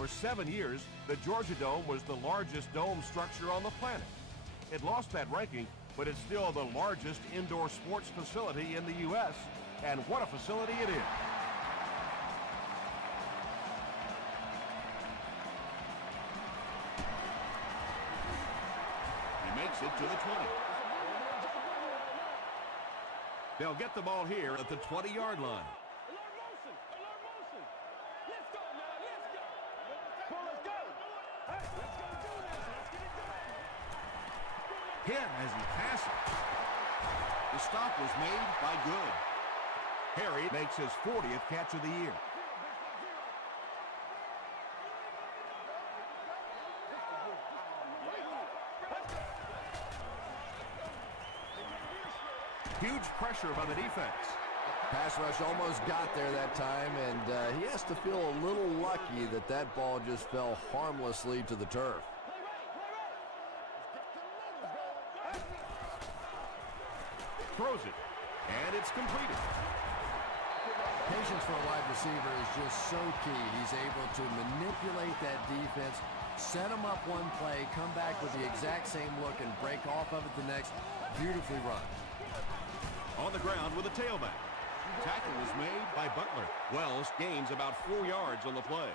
For 7 years, the Georgia Dome was the largest dome structure on the planet. It lost that ranking, but it's still the largest indoor sports facility in the U.S., and what a facility it is. He makes it to the 20. They'll get the ball here at the 20-yard line. Hit as he passes. The stop was made by Good. Harry makes his 40th catch of the year. Huge pressure by the defense. Pass rush almost got there that time, and he has to feel a little lucky that that ball just fell harmlessly to the turf. Throws it, and it's completed. Patience for a wide receiver is just so key. He's able to manipulate that defense, set them up one play, come back with the exact same look, and break off of it the next. Beautifully run. On the ground with a tailback. Tackle is made by Butler. Wells gains about 4 yards on the play.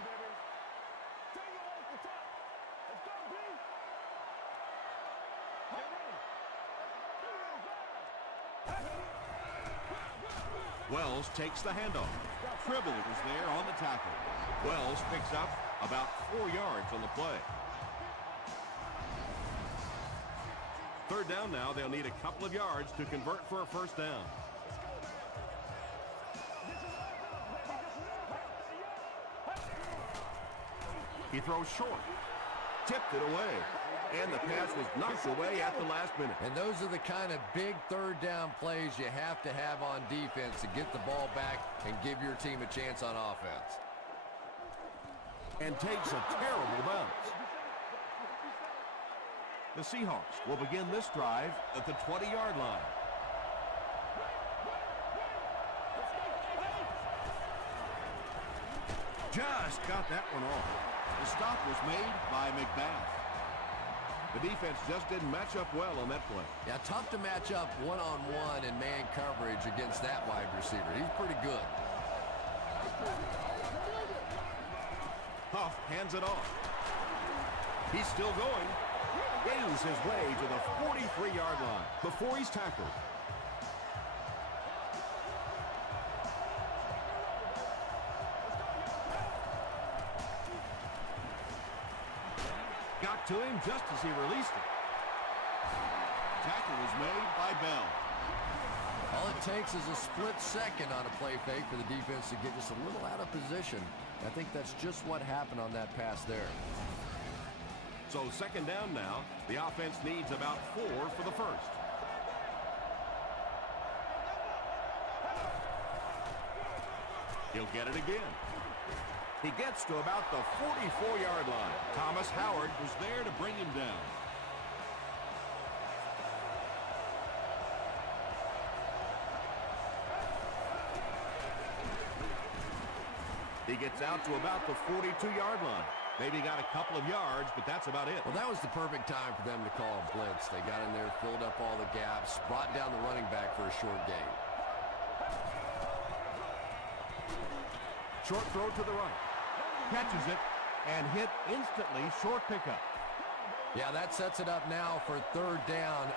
Wells takes the handoff. Tribble is there on the tackle. Wells picks up about 4 yards on the play. Third down now. They'll need a couple of yards to convert for a first down. He throws short. Tipped it away. And the pass was knocked away at the last minute. And those are the kind of big third down plays you have to have on defense to get the ball back and give your team a chance on offense. And takes a terrible bounce. The Seahawks will begin this drive at the 20-yard line. Just got that one off. The stop was made by McBath. The defense just didn't match up well on that play. Yeah, tough to match up one-on-one in man coverage against that wide receiver. He's pretty good. Huff hands it off. He's still going. Gains his way to the 43-yard line before he's tackled. Got to him just as he released it. Tackle was made by Bell. All it takes is a split second on a play fake for the defense to get just a little out of position. I think that's just what happened on that pass there. So second down now. The offense needs about 4 for the first. He'll get it again. He gets to about the 44-yard line. Thomas Howard was there to bring him down. He gets out to about the 42-yard line. Maybe got a couple of yards, but that's about it. Well, that was the perfect time for them to call a blitz. They got in there, filled up all the gaps, brought down the running back for a short gain. Short throw to the right. Catches it and hit instantly. Short pickup. Yeah, that sets it up now for third down.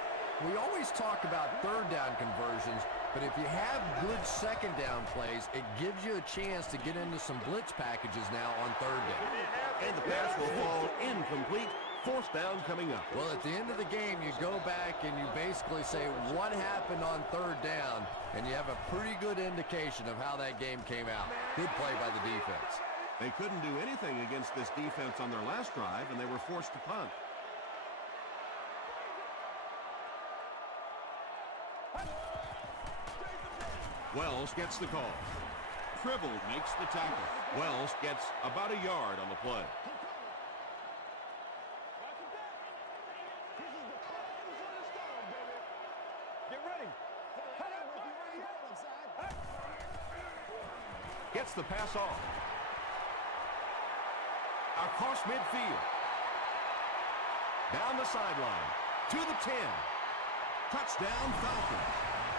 We always talk about third down conversions, but if you have good second down plays, it gives you a chance to get into some blitz packages now on third down. And the pass will fall incomplete. Fourth down coming up. Well, at the end of the game, you go back and you basically say what happened on third down, and you have a pretty good indication of how that game came out. Good play by the defense. They couldn't do anything against this defense on their last drive, and they were forced to punt. Wells gets the call. Tribble makes the tackle. Wells gets about a yard on the play. Gets the pass off. Across midfield. Down the sideline. To the 10. Touchdown, Falcons.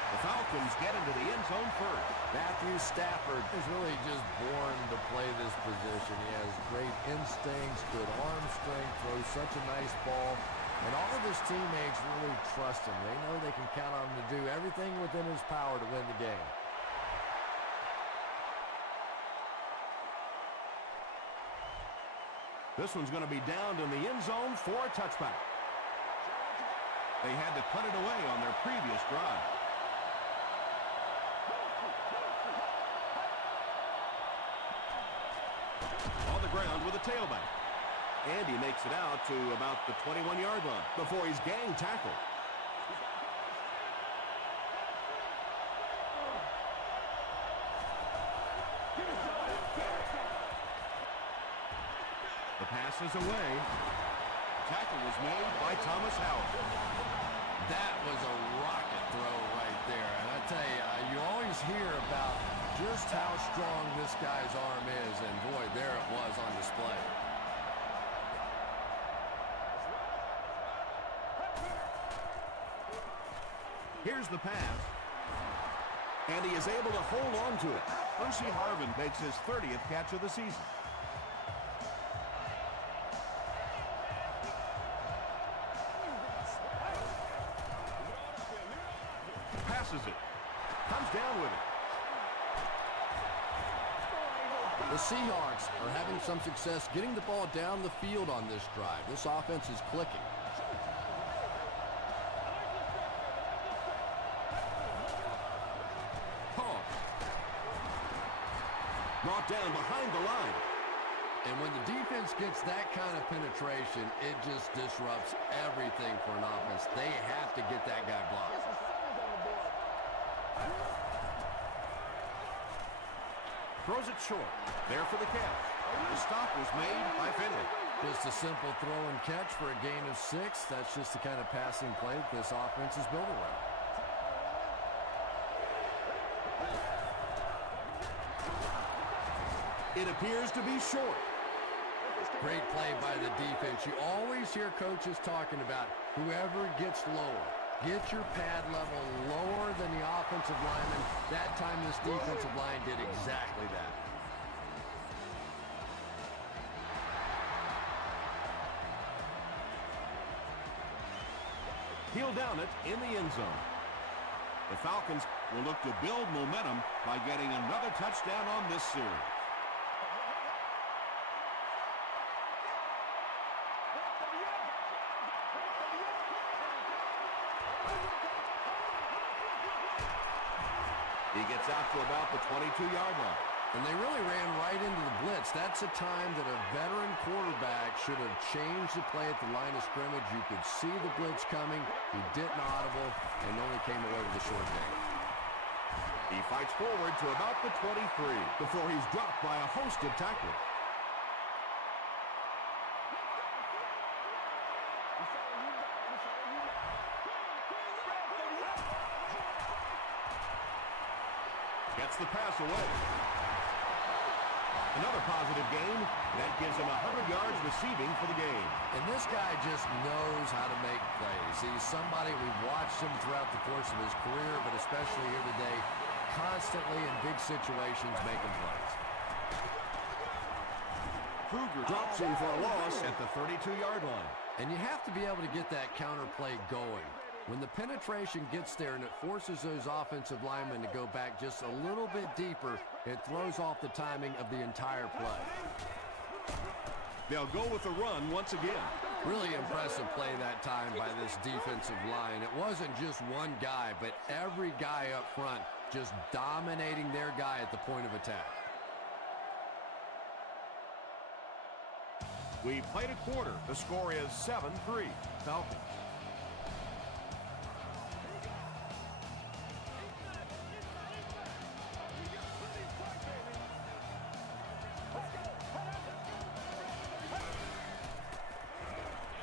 The Falcons get into the end zone first. Matthew Stafford is really just born to play this position. He has great instincts, good arm strength, throws such a nice ball. And all of his teammates really trust him. They know they can count on him to do everything within his power to win the game. This one's going to be downed in the end zone for a touchback. They had to put it away on their previous drive. On the ground with a tailback. And he makes it out to about the 21-yard line before he's gang tackled. The pass is away. Tackle was made by Thomas Howard. That was a rocket throw right there. And I tell you, you always hear about just how strong this guy's arm is. And boy, there it was on display. Here's the pass. And he is able to hold on to it. Percy Harvin makes his 30th catch of the season. Passes it. Comes down with it. The Seahawks are having some success getting the ball down the field on this drive. This offense is clicking. Brought down behind the line. And when the defense gets that kind of penetration, it just disrupts everything for an offense. They have to get that guy blocked. Throws it short. There for the catch. The stop was made by Finley. Just a simple throw and catch for a gain of 6. That's just the kind of passing play that this offense is built around. It appears to be short. Great play by the defense. You always hear coaches talking about whoever gets lower. Get your pad level lower than the offensive lineman. That time this defensive line did exactly that. He'll down it in the end zone. The Falcons will look to build momentum by getting another touchdown on this series. He gets out to about the 22-yard line. And they really ran right into the blitz. That's a time that a veteran quarterback should have changed the play at the line of scrimmage. You could see the blitz coming. He didn't audible and only came away with a short gain. He fights forward to about the 23 before he's dropped by a host of tacklers. Gets the pass away. Another positive gain. That gives him 100 yards receiving for the game. And this guy just knows how to make plays. He's somebody, we've watched him throughout the course of his career, but especially here today, constantly in big situations making plays. Kruger drops in for a loss at the 32-yard line. And you have to be able to get that counter play going. When the penetration gets there and it forces those offensive linemen to go back just a little bit deeper, it throws off the timing of the entire play. They'll go with the run once again. Really impressive play that time by this defensive line. It wasn't just one guy, but every guy up front just dominating their guy at the point of attack. We played a quarter. The score is 7-3. Falcons.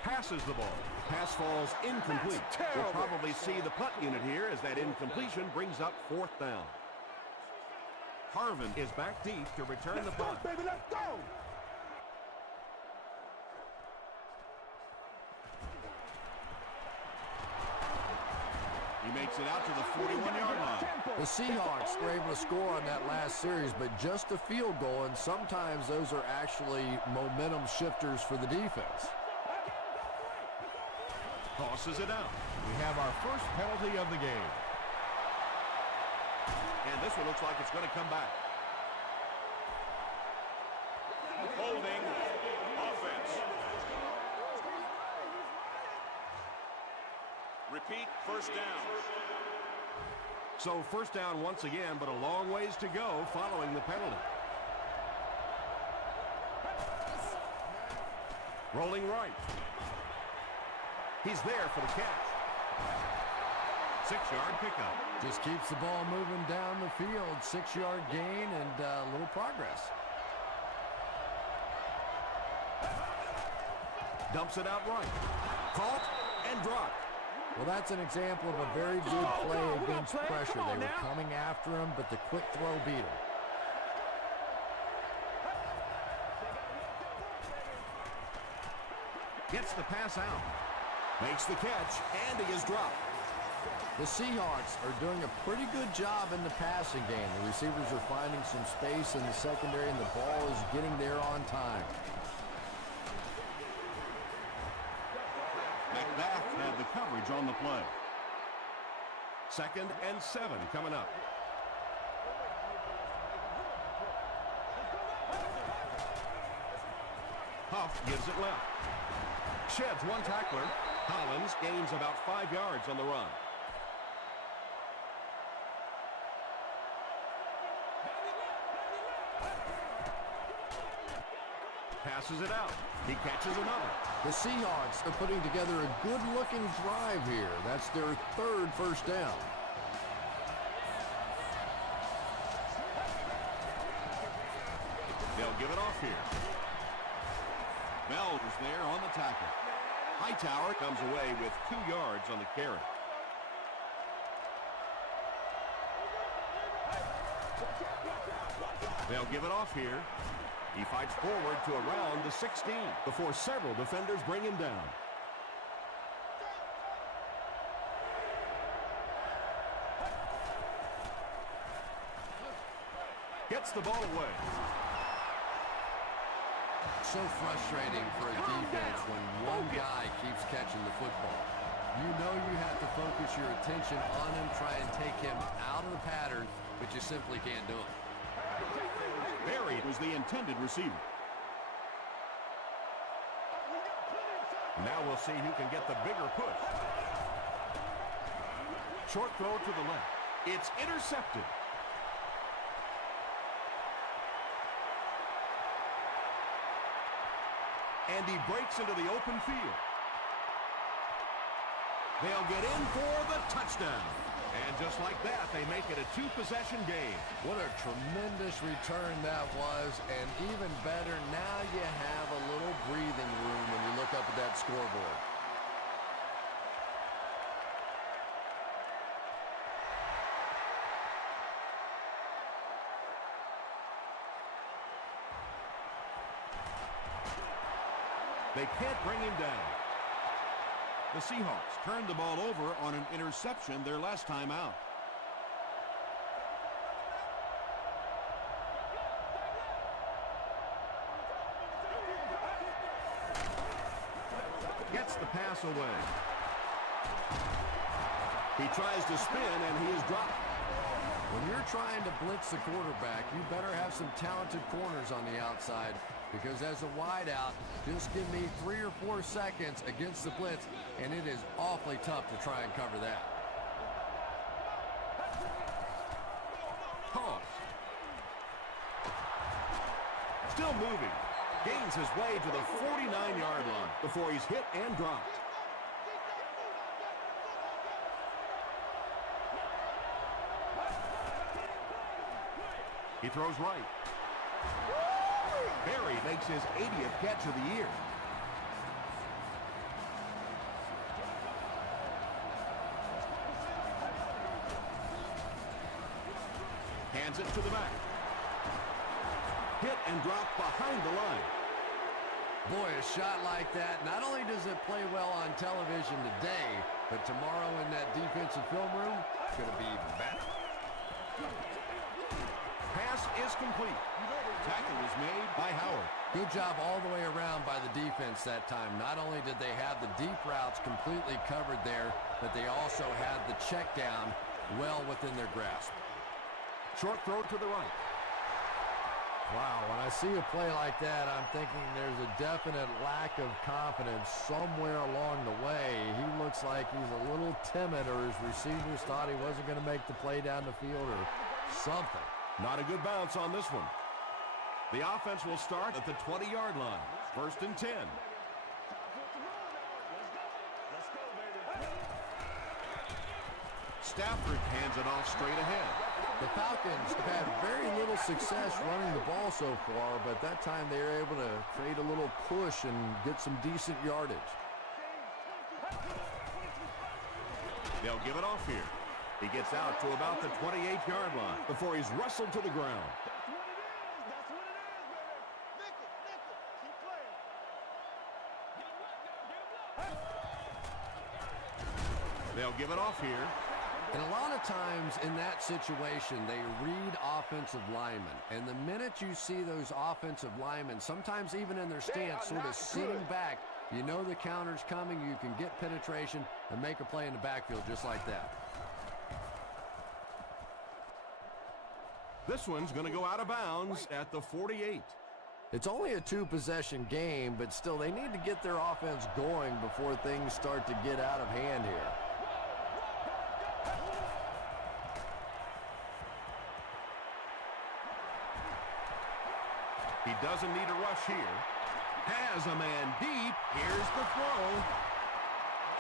Passes the ball. Pass falls incomplete. We'll probably see the punt unit here as that incompletion brings up 4th down. Harvin is back deep to return the punt. Let's go, baby, let's go! makes it out to the 41-yard line. The Seahawks were able to score on that last series, but just a field goal, and sometimes those are actually momentum shifters for the defense. Tosses it out. We have our first penalty of the game. And this one looks like it's going to come back. Holding offense. Repeat, first down. So first down once again, but a long ways to go following the penalty. Rolling right. He's there for the catch. 6-yard pickup. Just keeps the ball moving down the field. 6-yard gain and a little progress. Dumps it out right. Caught and dropped. Well, that's an example of a very good play against pressure. They were coming after him, but the quick throw beat him. Gets the pass out. Makes the catch, and he is dropped. The Seahawks are doing a pretty good job in the passing game. The receivers are finding some space in the secondary, and the ball is getting there on time. McBath had the coverage on the play. 2nd and 7 coming up. Huff gives it left. Sheds one tackler. Collins gains about 5 yards on the run. Passes it out. He catches another. The Seahawks are putting together a good-looking drive here. That's their 3rd first down. They'll give it off here. Bell is there on the tackle. Hightower comes away with 2 yards on the carry. They'll give it off here. He fights forward to around the 16 before several defenders bring him down. Gets the ball away. So frustrating for a defense when one guy keeps catching the football. You know you have to focus your attention on him, try and take him out of the pattern, but you simply can't do it. Barry was the intended receiver. Now we'll see who can get the bigger push. Short throw to the left. It's intercepted. And he breaks into the open field. They'll get in for the touchdown. And just like that, they make it a 2-possession game. What a tremendous return that was, and even better, now you have a little breathing room when you look up at that scoreboard. They can't bring him down. The Seahawks turned the ball over on an interception their last time out. Gets the pass away. He tries to spin, and he is dropped. When you're trying to blitz the quarterback, you better have some talented corners on the outside, because as a wideout, just give me 3 or 4 seconds against the blitz, and it is awfully tough to try and cover that. Toss. Still moving. Gains his way to the 49-yard line before he's hit and dropped. He throws right. Barry makes his 80th catch of the year. Hands it to the back. Hit and drop behind the line. Boy, a shot like that, not only does it play well on television today, But tomorrow in that defensive film room, it's going to be even better. Pass is complete. Tackle was made by Howard. Good job all the way around by the defense that time. Not only did they have the deep routes completely covered there, but they also had the check down well within their grasp. Short throw to the right. Wow, when I see a play like that, I'm thinking there's a definite lack of confidence somewhere along the way. He looks like he's a little timid, or his receivers thought he wasn't going to make the play down the field or something. Not a good bounce on this one. The offense will start at the 20-yard line. 1st and 10. Stafford hands it off straight ahead. The Falcons have had very little success running the ball so far, but that time they were able to create a little push and get some decent yardage. They'll give it off here. He gets out to about the 28-yard line before he's wrestled to the ground. They'll give it off here. And a lot of times in that situation, they read offensive linemen. And the minute you see those offensive linemen, sometimes even in their stance, sort of sitting back, you know the counter's coming, you can get penetration and make a play in the backfield just like that. This one's going to go out of bounds at the 48. It's only a two-possession game, but still they need to get their offense going before things start to get out of hand here. He doesn't need a rush here. Has a man deep. Here's the throw.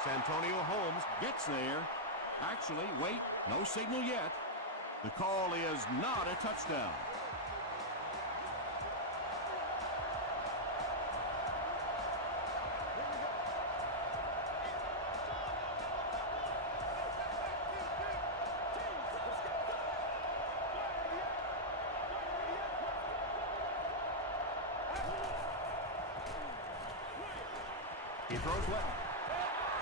Santonio Holmes gets there. Actually, wait, no signal yet. The call is not a touchdown. He throws left.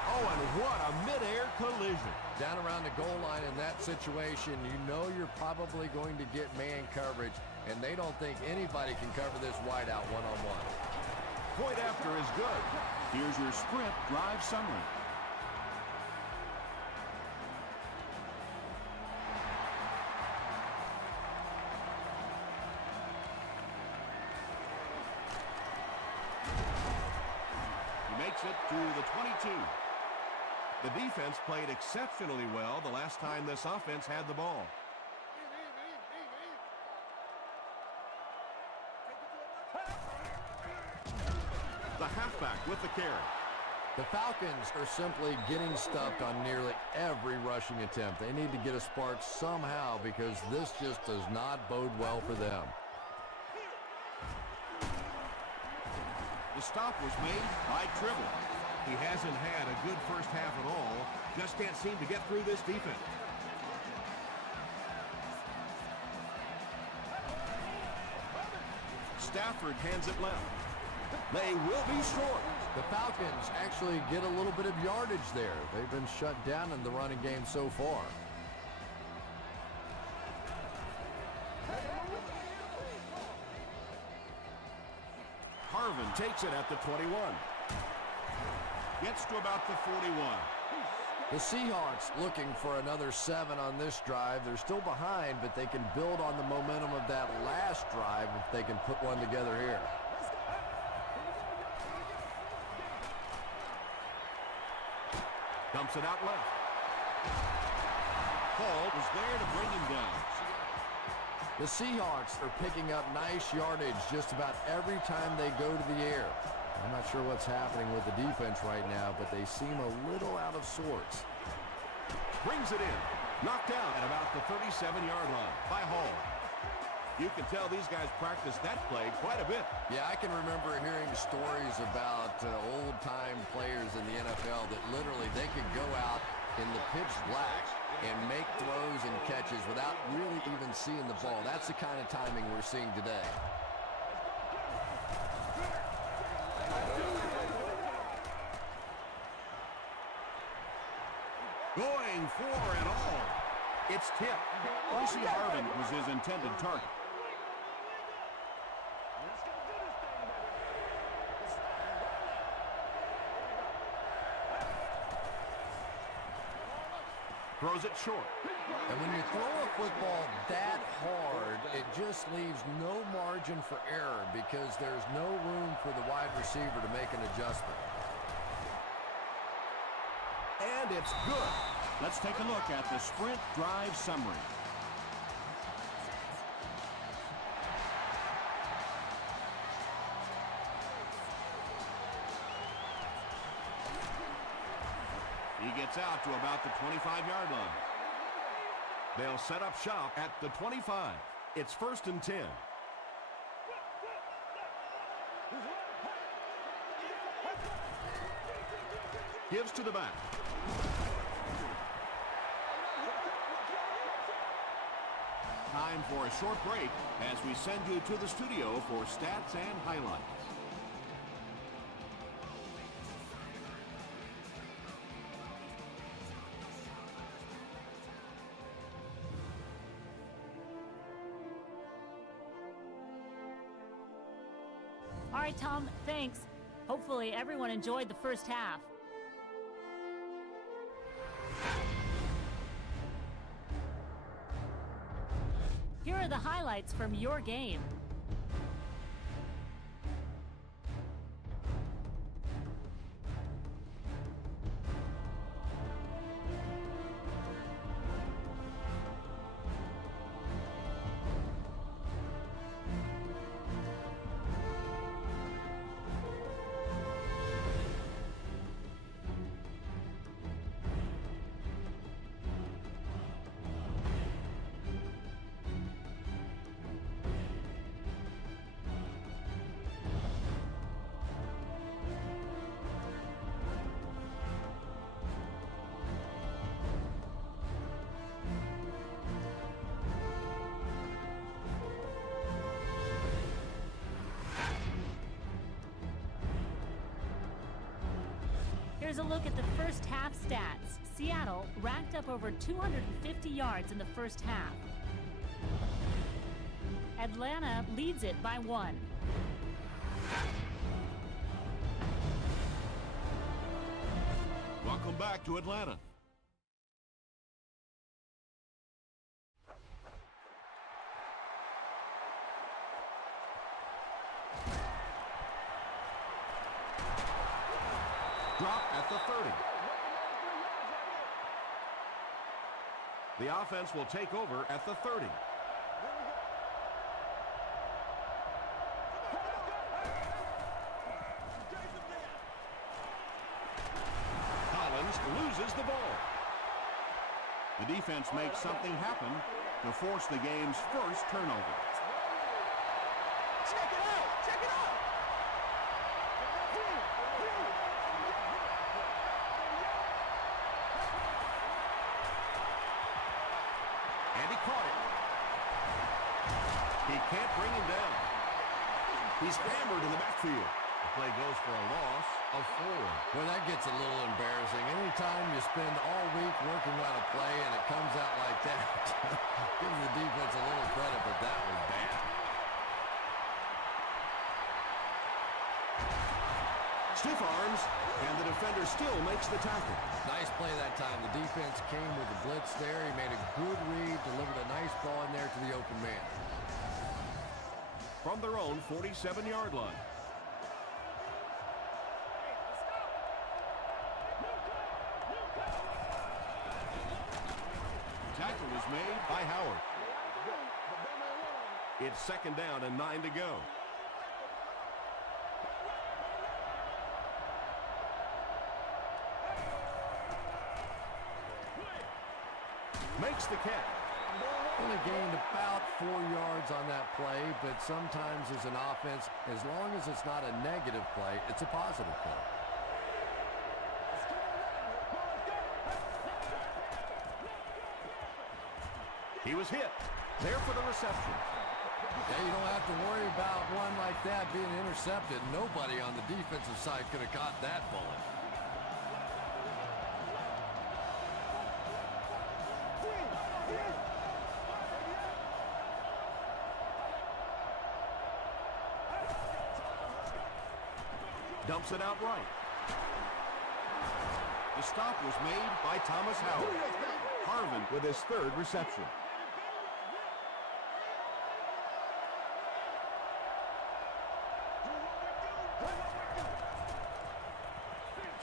Oh, and what a mid-air collision. Down around the goal line in that situation, you know you're probably going to get man coverage, and they don't think anybody can cover this wideout one-on-one. Point after is good. Here's your sprint drive summary. Makes it to the 22. The defense played exceptionally well the last time this offense had the ball. The halfback with the carry. The Falcons are simply getting stuffed on nearly every rushing attempt. They need to get a spark somehow because this just does not bode well for them. The stop was made by Tribble. He hasn't had a good first half at all. Just can't seem to get through this defense. Stafford hands it left. They will be short. The Falcons actually get a little bit of yardage there. They've been shut down in the running game so far. Harvin takes it at the 21. Gets to about the 41. The Seahawks looking for another 7 on this drive. They're still behind, but they can build on the momentum of that last drive if they can put one together here. Dumps it out left. Paul was there to bring him down. The Seahawks are picking up nice yardage just about every time they go to the air. I'm not sure what's happening with the defense right now, but they seem a little out of sorts. Brings it in. Knocked out at about the 37-yard line by Hall. You can tell these guys practice that play quite a bit. Yeah, I can remember hearing stories about old-time players in the NFL that literally they could go out in the pitch black and make throws and catches without really even seeing the ball. That's the kind of timing we're seeing today. Going for it all. It's tipped. Percy Harvin was his intended target. Throws it short. And when you throw a football that hard, it just leaves no margin for error because there's no room for the wide receiver to make an adjustment. And it's good. Let's take a look at the sprint drive summary. He gets out to about the 25-yard line. They'll set up shop at the 25. It's 1st and 10. Gives to the back. Time for a short break as we send you to the studio for stats and highlights. All right, Tom, thanks. Hopefully everyone enjoyed the first half. Here are the highlights from your game. Here's a look at the first half stats. Seattle racked up over 250 yards in the first half. Atlanta leads it by 1. Welcome back to Atlanta. Drop at the 30. The offense will take over at the 30. Collins loses the ball. The defense makes something happen to force the game's first turnover. Check it out! Check it out! And he caught it. He can't bring him down. He's hammered in the backfield. The play goes for a loss of 4. Well, that gets a little embarrassing. Anytime you spend all week working on a play and it comes out like that, give the defense a little credit, but that was bad. Stiff arms, and the defender still makes the tackle. Nice play that time. The defense came with the blitz there. He made a good read, delivered a nice ball in there to the open man. From their own 47-yard line. Tackle is made by Howard. It's 2nd down and 9 to go. Makes the catch. Only gained about 4 yards on that play, but sometimes as an offense, as long as it's not a negative play, it's a positive play. He was hit. There for the reception. Yeah, you don't have to worry about one like that being intercepted. Nobody on the defensive side could have caught that bullet. Dumps it out right. The stop was made by Thomas Howard. Harvin with his third reception.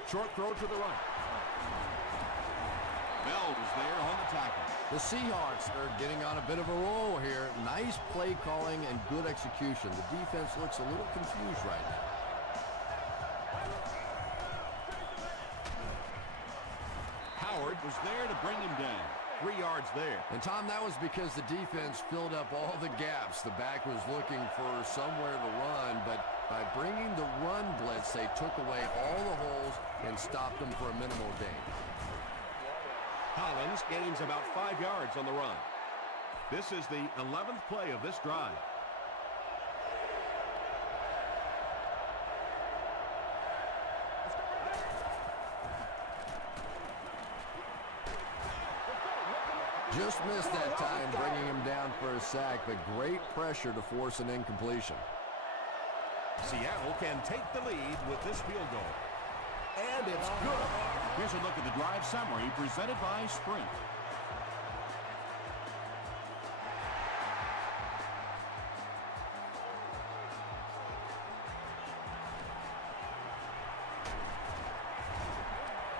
Short throw to the right. Bell was there on the tackle. The Seahawks are getting on a bit of a roll here. Nice play calling and good execution. The defense looks a little confused right now. Howard was there to bring him down. 3 yards there. And, Tom, that was because the defense filled up all the gaps. The back was looking for somewhere to run, but by bringing the run blitz, they took away all the holes and stopped them for a minimal gain. Collins gains about 5 yards on the run. This is the 11th play of this drive. Just missed that time, bringing him down for a sack, but great pressure to force an incompletion. Seattle can take the lead with this field goal. And it's good. Here's a look at the drive summary presented by Sprint.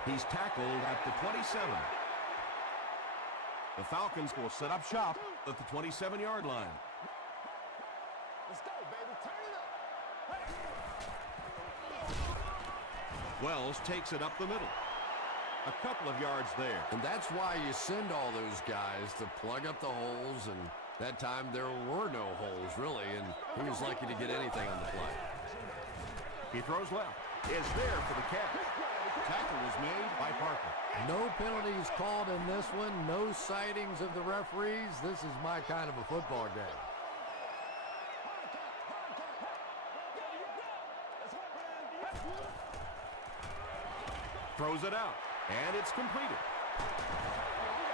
He's tackled at the 27. The Falcons will set up shop at the 27-yard line. Let's go, baby. Turn it up. Wells takes it up the middle. A couple of yards there. And that's why you send all those guys to plug up the holes, and that time there were no holes, really, and he was lucky to get anything on the play. He throws left. Is there for the catch. Tackle was made by Parker. No penalties called in this one. No sightings of the referees. This is my kind of a football game. Throws it out, and it's completed.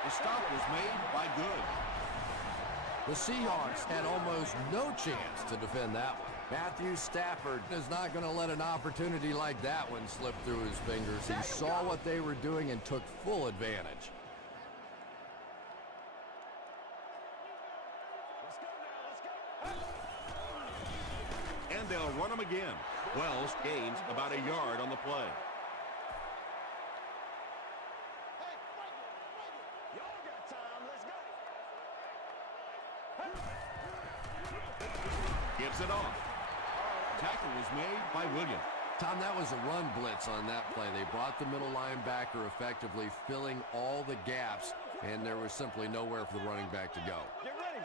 The stop was made by Good. The Seahawks had almost no chance to defend that one. Matthew Stafford is not going to let an opportunity like that one slip through his fingers. He saw what they were doing and took full advantage. And they'll run him again. Wells gains about a yard on the play. Gives it off. Tackle was made by Williams. Tom, that was a run blitz on that play. They brought the middle linebacker effectively filling all the gaps, and there was simply nowhere for the running back to go. Get ready.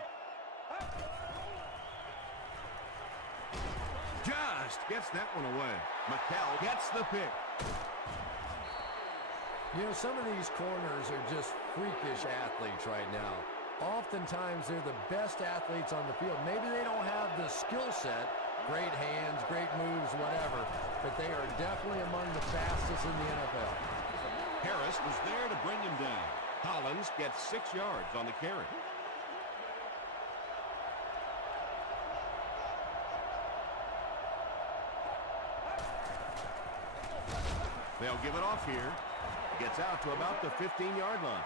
Just gets that one away. McCall gets the pick. You know, some of these corners are just freakish athletes right now. Oftentimes, they're the best athletes on the field. Maybe they don't have the skill set, great hands, great moves, whatever, but they are definitely among the fastest in the NFL. Harris was there to bring him down. Collins gets 6 yards on the carry. They'll give it off here. Gets out to about the 15-yard line.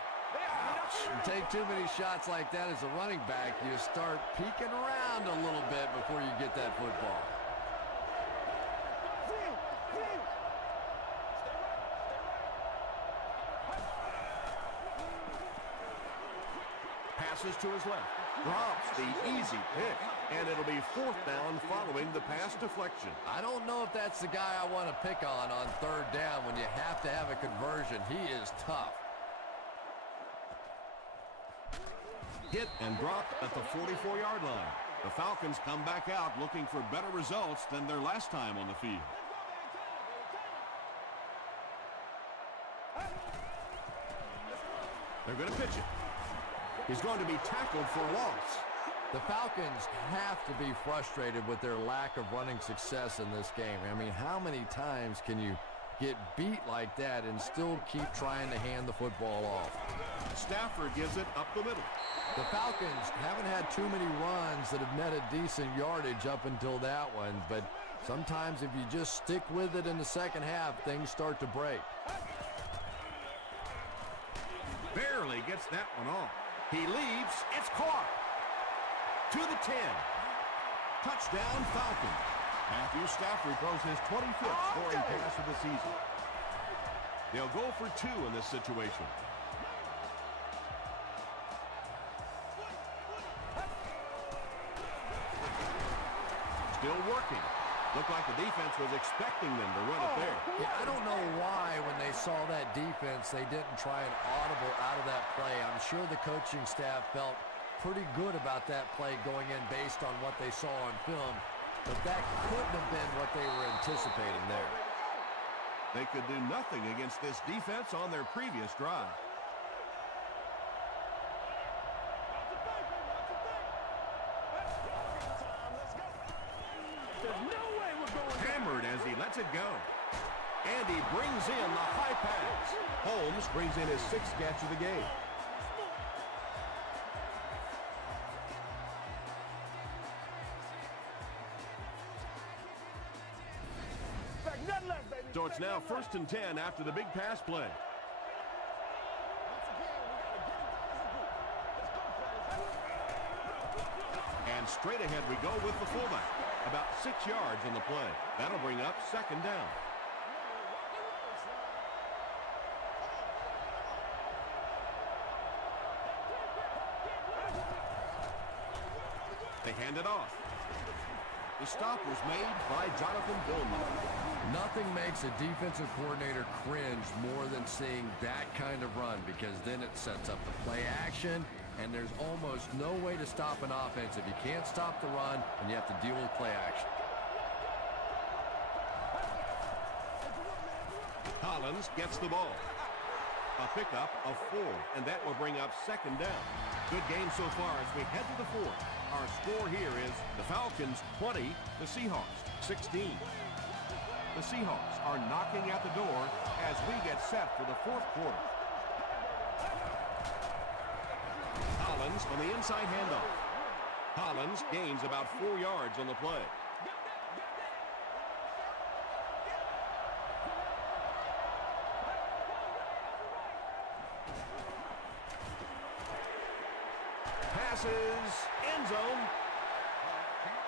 You take too many shots like that as a running back, you start peeking around a little bit before you get that football. Passes to his left. Drops the easy pick. And it'll be 4th down following the pass deflection. I don't know if that's the guy I want to pick on 3rd down when you have to have a conversion. He is tough. Hit and dropped at the 44-yard line. The Falcons come back out looking for better results than their last time on the field. They're going to pitch it. He's going to be tackled for loss. The Falcons have to be frustrated with their lack of running success in this game. I mean, how many times can you get beat like that and still keep trying to hand the football off? Stafford gives it up the middle. The Falcons haven't had too many runs that have netted decent yardage up until that one, but Sometimes if you just stick with it in the second half, things start to break. Barely gets that one off. He leaps. It's caught. To the 10. Touchdown, Falcons. Matthew Stafford throws his 25th scoring pass of the season. They'll go for 2 in this situation. Still working. Looked like the defense was expecting them to run it there. Yeah, I don't know why when they saw that defense, they didn't try an audible out of that play. I'm sure the coaching staff felt pretty good about that play going in based on what they saw on film, but that couldn't have been what they were anticipating there. They could do nothing against this defense on their previous drive. Hammered as he lets it go. And he brings in the high pass. Holmes brings in his 6th catch of the game. So it's now 1st and 10 after the big pass play. And straight ahead we go with the fullback. About 6 yards on the play. That'll bring up 2nd down. They hand it off. The stop was made by Jonathan Billman. Nothing makes a defensive coordinator cringe more than seeing that kind of run, because then it sets up the play action, and there's almost no way to stop an offense if you can't stop the run and you have to deal with play action. Collins gets the ball. A pickup of 4, and that will bring up 2nd down. Good game so far as we head to the 4th. Our score here is the Falcons 20, the Seahawks 16. The Seahawks are knocking at the door as we get set for the 4th quarter. Collins on the inside handoff. Collins gains about 4 yards on the play. Passes, end zone.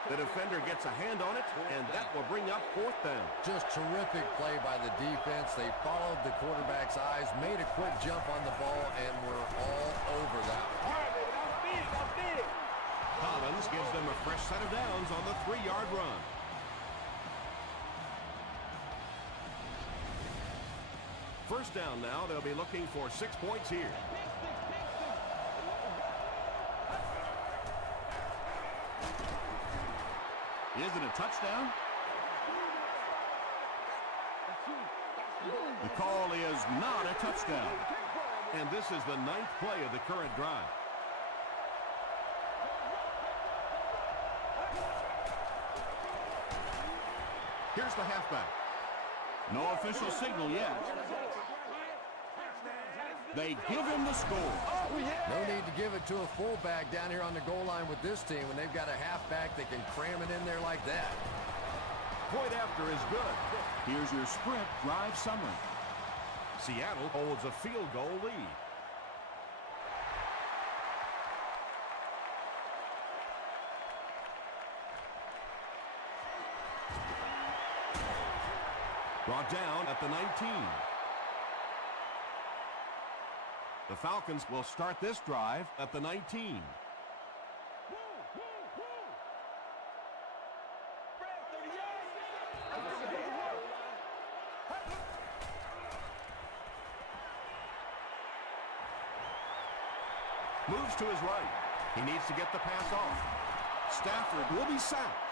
The defender gets a hand on it, and that will bring up 4th down. Just terrific play by the defense. They followed the quarterback's eyes, made a quick jump on the ball, and were all over that one. Collins gives them a fresh set of downs on the 3-yard run. First down now. They'll be looking for 6 points here. Is it a touchdown? The call is not a touchdown. And this is the 9th play of the current drive. Here's the halfback. No official signal yet. They give him the score. No need to give it to a fullback down here on the goal line with this team when they've got a halfback that can cram it in there like that. Point after is good. Here's your sprint drive summary. Seattle holds a field goal lead. Brought down at the 19. The Falcons will start this drive at the 19. Moves to his right. He needs to get the pass off. Stafford will be sacked.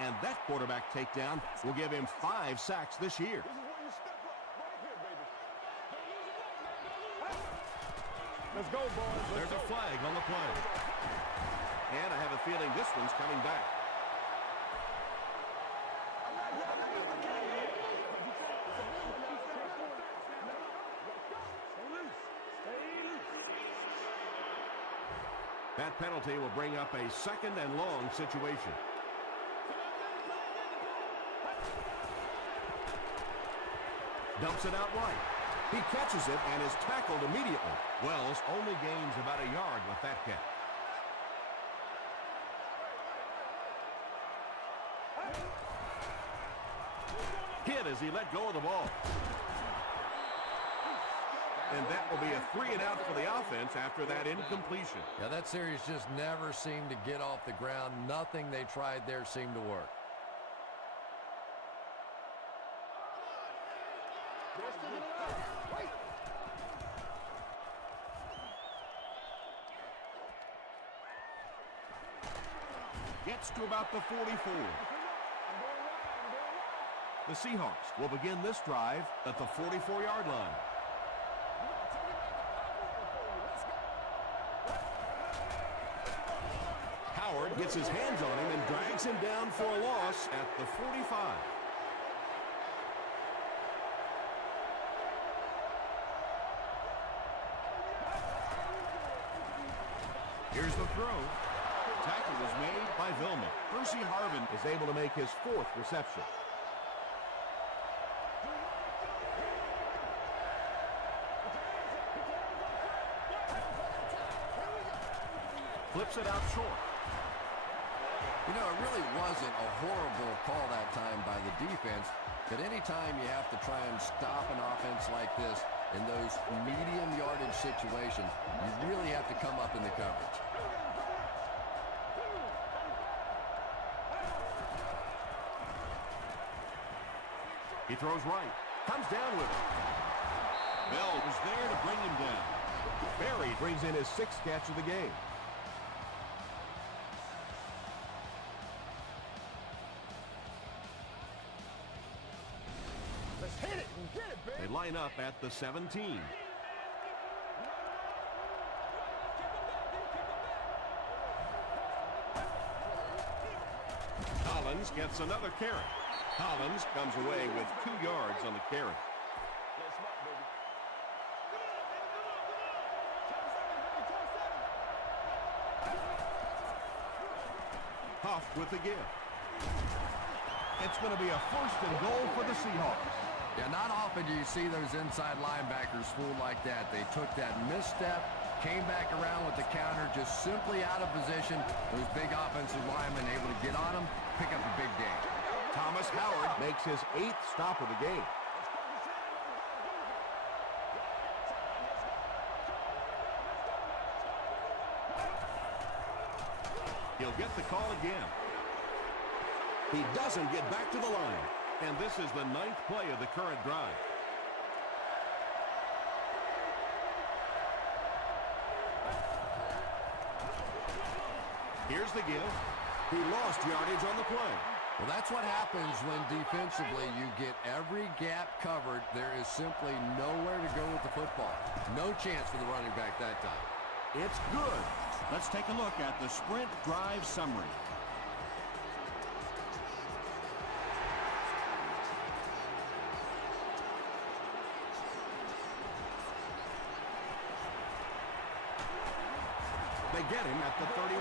And that quarterback takedown will give him 5 sacks this year. Let's go, boys. There's a flag on the play. And I have a feeling this one's coming back. That penalty will bring up a 2nd and long situation. Dumps it out right. He catches it and is tackled immediately. Wells only gains about a yard with that catch. Hit as he let go of the ball. And that will be a 3 and out for the offense after that incompletion. Yeah, that series just never seemed to get off the ground. Nothing they tried there seemed to work. Gets to about the 44. The Seahawks will begin this drive at the 44-yard line. Howard gets his hands on him and drags him down for a loss at the 45. Here's the throw. Tackle was made by Vilma. Percy Harvin Is able to make his 4th reception. Flips it out short. You know, it really wasn't a horrible call that time by the defense, but anytime you have to try and stop an offense like this in those medium yardage situations, you really have to come up in the coverage. He throws right. Comes down with it. Bell was there to bring him down. Berry brings in his 6th catch of the game. Let's hit it and get it, baby. They line up at the 17. Collins gets another carry. Collins comes away with 2 yards on the carry. Huff with the give. It's going to be a 1st and goal for the Seahawks. Yeah, not often do you see those inside linebackers fooled like that. They took that misstep, came back around with the counter, just simply out of position. Those big offensive linemen able to get on them, pick up a big game. Thomas Howard makes his 8th stop of the game. He'll get the call again. He doesn't get back to the line. And this is the 9th play of the current drive. Here's the give. He lost yardage on the play. Well, that's what happens when defensively you get every gap covered. There is simply nowhere to go with the football. No chance for the running back that time. It's good. Let's take a look at the sprint drive summary. They get him at the 31.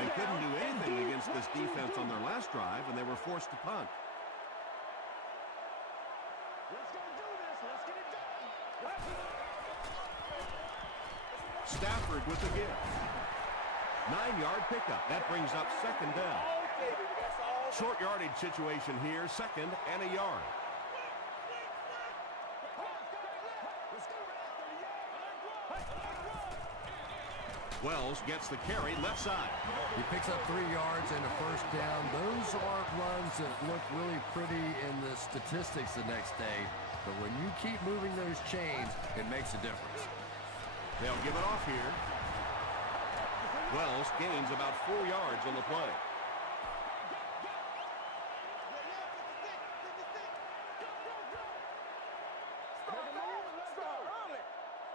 They couldn't do anything against this defense on their last drive, and they were forced to punt. Let's go do this. Let's get it done. Stafford with the give. 9-yard pickup. That brings up 2nd down. Short yardage situation here, 2nd and a yard. Wells gets the carry left side. He picks up 3 yards and a 1st down. Those aren't runs that look really pretty in the statistics the next day, but when you keep moving those chains, it makes a difference. They'll give it off here. Wells gains about 4 yards on the play.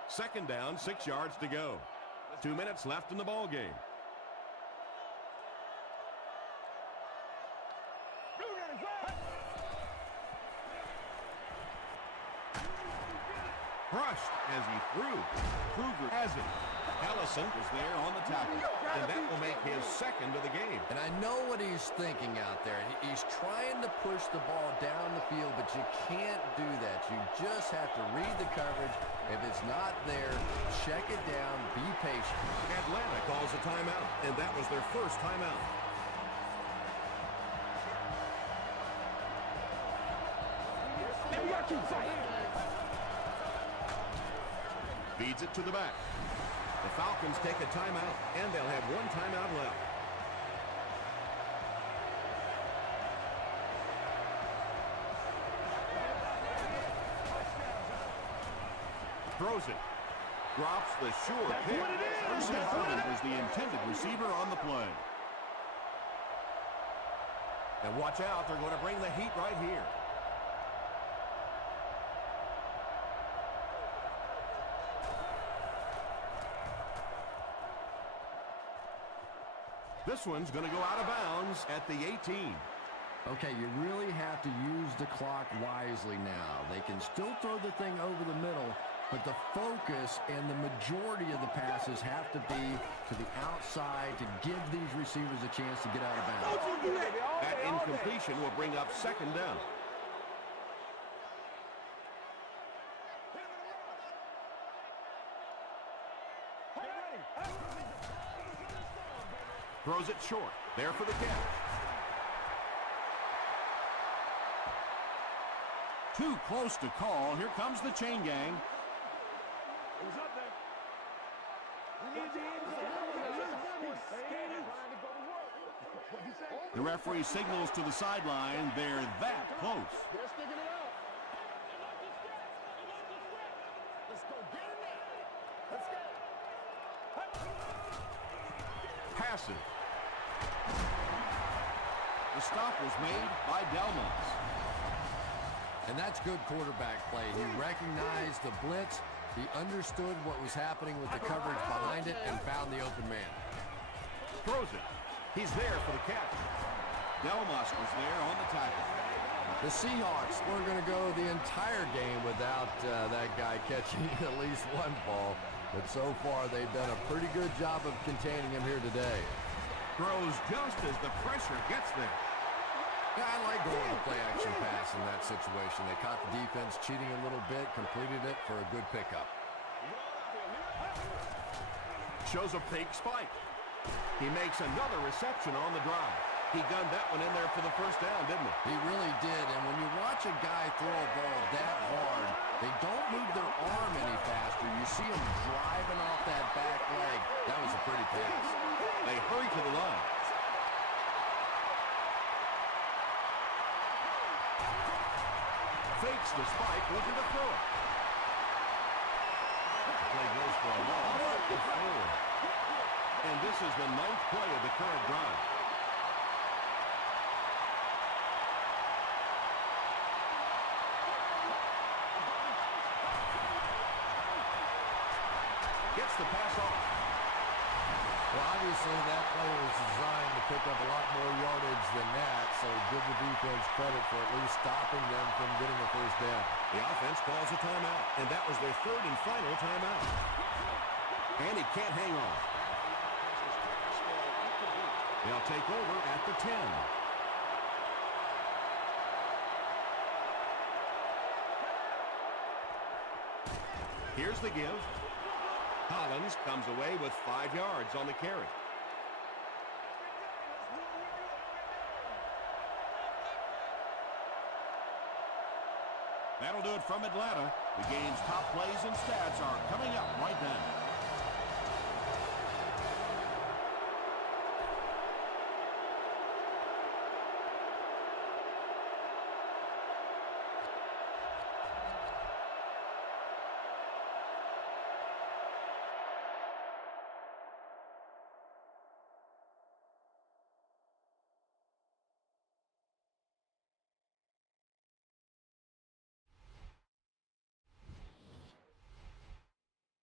Second down, 6 yards to go. 2 minutes left in the ball game. Crushed as he threw. Kruger has it. Ellison was there on the tackle, and that will make his 2nd of the game. And I know what he's thinking out there. He's trying to push the ball down the field, but but you can't do that. You just have to read the coverage. If it's not there, check it down, be patient. Atlanta calls a timeout, and that was their first timeout. Feeds it to the back. The Falcons take a timeout, and they'll have one timeout left. Throws it. Drops the sure pick. Was the intended receiver on the play. And watch out, they're going to bring the heat right here. This one's going to go out of bounds at the 18. Okay, you really have to use the clock wisely now. They can still throw the thing over the middle, but the focus and the majority of the passes have to be to the outside to give these receivers a chance to get out of bounds. That incompletion will bring up second down. Throws it short. There for the catch. Too close to call. Here comes the chain gang. Who's up there? The referee signals to the sideline. They're that close. They're sticking it out. Let's go. Get in there. Let's go. Passive. The stop was made by Delmas. And that's good quarterback play. He recognized the blitz. He understood what was happening with the coverage behind it and found the open man. Throws it. He's there for the catch. Delmas was there on the tackle. The Seahawks were going to go the entire game without that guy catching at least one ball. But so far, they've done a pretty good job of containing him here today. Throws just as the pressure gets there. Yeah, I like going to play-action pass in that situation. They caught the defense cheating a little bit, completed it for a good pickup. Shows a fake spike. He makes another reception on the drive. He gunned that one in there for the first down, didn't he? He really did, and when you watch a guy throw a ball that hard, they don't move their arm any faster. You see him driving off that back leg. That was a pretty pass. They hurry to the line. Fakes the spike, looking to throw it. Play goes for a loss at the 4. And this is the 9th play of the current drive. Gets the pass off. Well, obviously that play was designed to pick up a lot more yardage than that, so give the defense credit for at least stopping them from getting a first down. The offense calls a timeout, and that was their third and final timeout. And he can't hang on. They'll take over at the 10. Here's the give. Collins comes away with 5 yards on the carry. That'll do it from Atlanta. The game's top plays and stats are coming up right now.